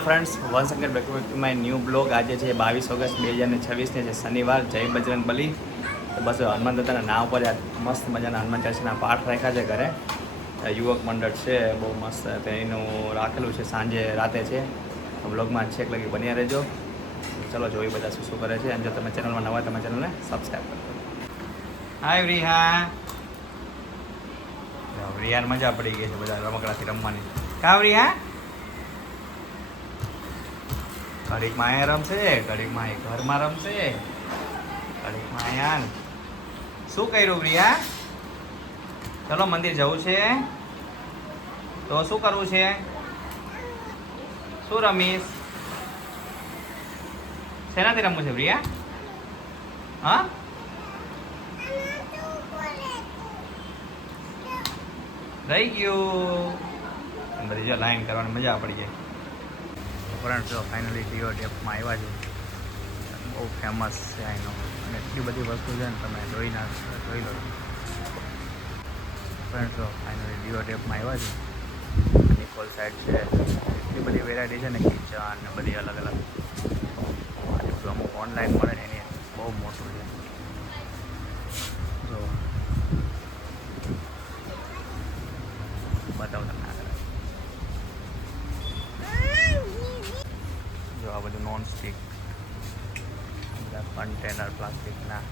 Hello friends, once again back to my new blog. આજે છે 22 August 2026 છે શનિવાર. જય બજરંગ બલી. તો બસ હનુમાન દાદાના નામ પર મસ્ત મજાના હનુમાન ચાલીસાના પાઠ રાખ્યા છે ઘરે. યુવક મંડળ છે, બહુ મસ્ત. તો એનું રાખેલું છે, સાંજે રાતે છે. બ્લોગમાં છેક લગી બન્યા રહેજો. ચલો જોઈ બધા શું કરે છે. અને જો તમે ચેનલમાં નવા તમે ચેનલને સબસ્ક્રાઈબ કરો. હાય રિહા. રિહાન મજા પડી ગઈ છે બધા રમકડાથી રમવાની. કાવ રિહા ઘડીકમાં અહીંયા રમશે, ઘડીકમાં અહીં ઘરમાં રમશે, ઘડીકમાં અહીંયા. શું કર્યું પ્રિયા? ચલો મંદિર જવું છે તો શું કરવું છે? શું રમીશ? શેનાથી રમવું છે પ્રિયા? હા, રહી ગયું. બધી જો લાઈન કરવાની મજા પડી જાય. ફ્રેન્ડ્સ, જો ફાઇનલી ડીઓ ટેપમાં આવ્યા છે. બહુ ફેમસ છે અહીંનો, અને એટલી બધી વસ્તુ છે ને તમે જોઈ લો. ફ્રેન્ડ્સ, જો ફાઇનલી ડીઓ ટેપમાં આવ્યા છે. નિકોલ સાઈડ છે, એટલી બધી વેરાયટી છે ને, કિચન ને બધી અલગ અલગ. આજે બધું અમુક ઓનલાઈન મળે ને એની બહુ મોટું છે. જો બતાવો તમને આગળ. જો આ બધું નોન સ્ટિક, બધા કન્ટેનર પ્લાસ્ટિકના.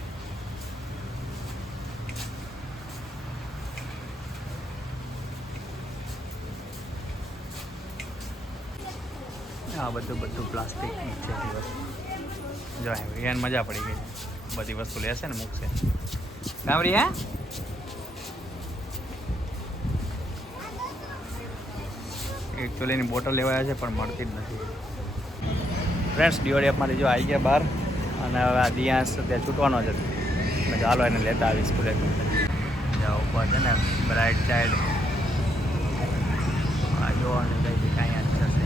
આ બધું પ્લાસ્ટિકની છે વસ્તુ. જો રિયાન મજા પડી ગઈ છે. બધી વસ્તુ લેશે ને મૂકશે. કામ રિયા? એકચ્યુઅલીની બોટલ લેવાયા છે પણ મળતી જ નથી. ફ્રેન્ડ્સ, ડીઓ એપમાંથી જો આવી ગયા બહાર, અને હવે આ દિયાંશ ત્યાં છૂટવાનો જ હતો. મેં ચાલો એને લેતા આવી સ્કૂલે. જ્યાં ઉપર છે ને બ્રાઇટ ચાઇલ્ડ, જોવાની કઈ કાંઈ યાદ થશે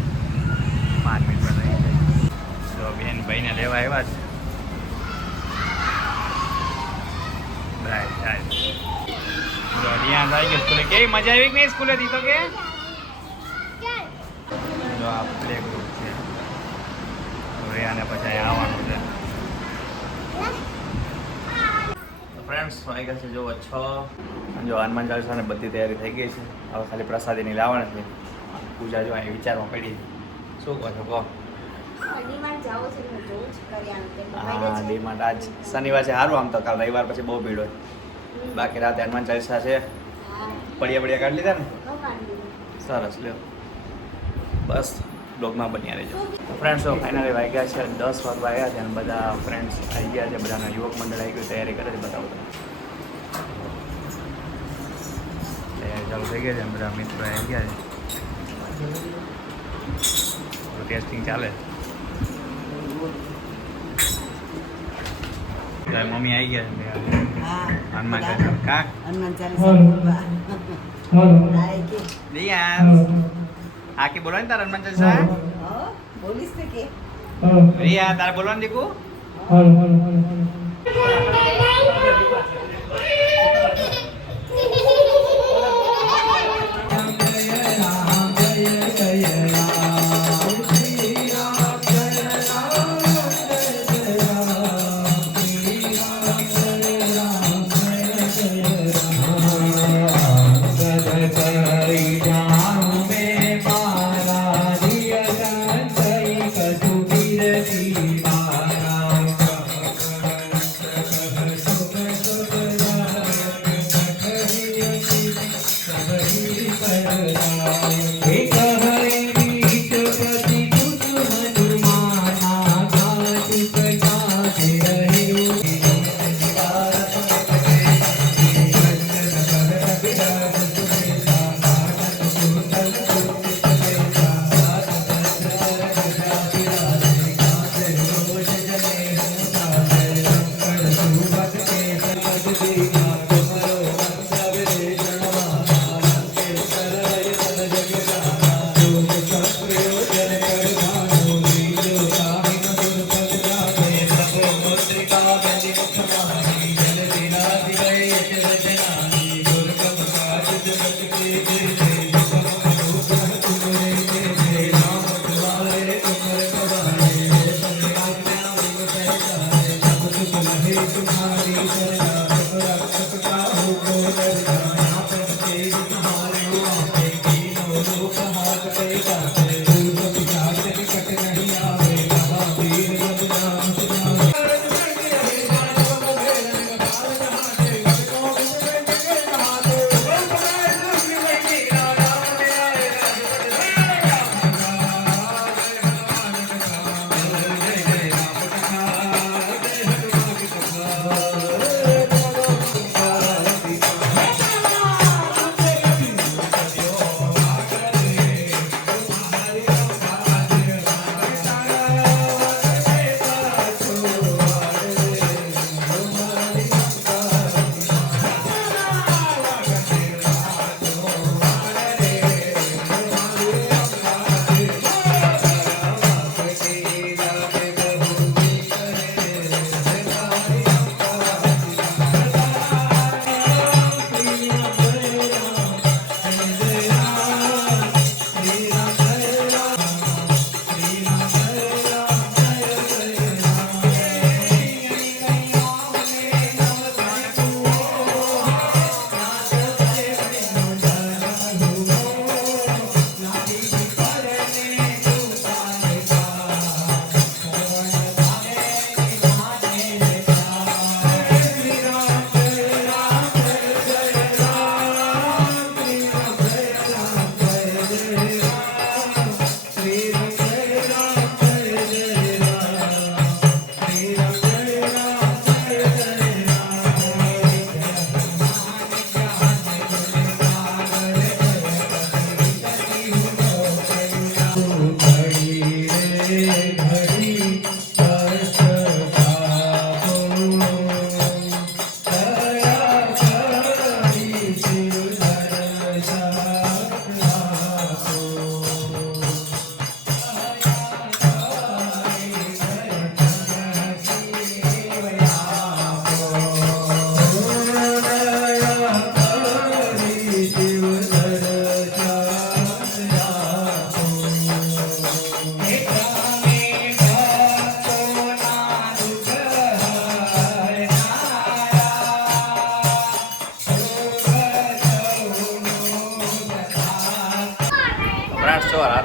5 મિનિટમાં રહી જાય. જો બેન ભાઈને લેવા આવ્યા છે. બ્રાઇટ ચાઇલ્ડ જો દિયાંશ આવી ગયો સ્કૂલે. કેવી મજા આવી કે નહીં સ્કૂલેથી? તો કે જો આ પ્લે ગ્રુપ છે. અને પછી આવવાનું છે. ફ્રેન્ડ્સ, વાગ્યા છે જો 6. જો હનુમાન ચાલીસાની બધી તૈયારી થઈ ગઈ છે. હવે ખાલી પ્રસાદીની લાવવાની છે. પૂજા જો અહીં વિચારમાં પડી. શું કહો છો? કહો. હા, ડીમાર્ટ આજ શનિવાર છે. સારું, આમ તો કાલ રવિવાર પછી બહુ ભીડ હોય. બાકી રાતે હનુમાન ચાલીસા છે. પડ્યા કાઢી લીધા ને? સરસ, લ્યો. બસ બ્લોગમાં બન્યા રહેજો. ફ્રેન્ડ્સ, ફાઇનલી વાગ્યા છે 10 વાગવા આવ્યા છે. અને બધા ફ્રેન્ડ્સ આવી ગયા છે. બધાના યુવક મંડળ આવી ગયું, તૈયારી કરે છે બધા. તૈયારી ચાલુ થઈ ગઈ છે. બધા મિત્રો આવી ગયા છે. ટેસ્ટિંગ ચાલે. મમ્મી આવી ગયા છે. હનુમાન ચાલીસા આખી બોલો ને તારા હનુમાન ચાલીસા. બોલીશ ને કે રિયા તારે બોલવાનું દીકુ.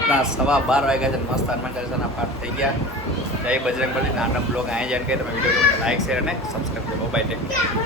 રાતના 12:15 વાગ્યા છે. મસ્ત હનુમાન ચાલીસાના પાઠ થઈ ગયા. જય બજરંગ બલી. નાનો બ્લોગ અહીંયા જ એન્ડ કરી. તમે વિડીયો લાઈક શેર અને સબસ્ક્રાઈબ કરો. Bye take care.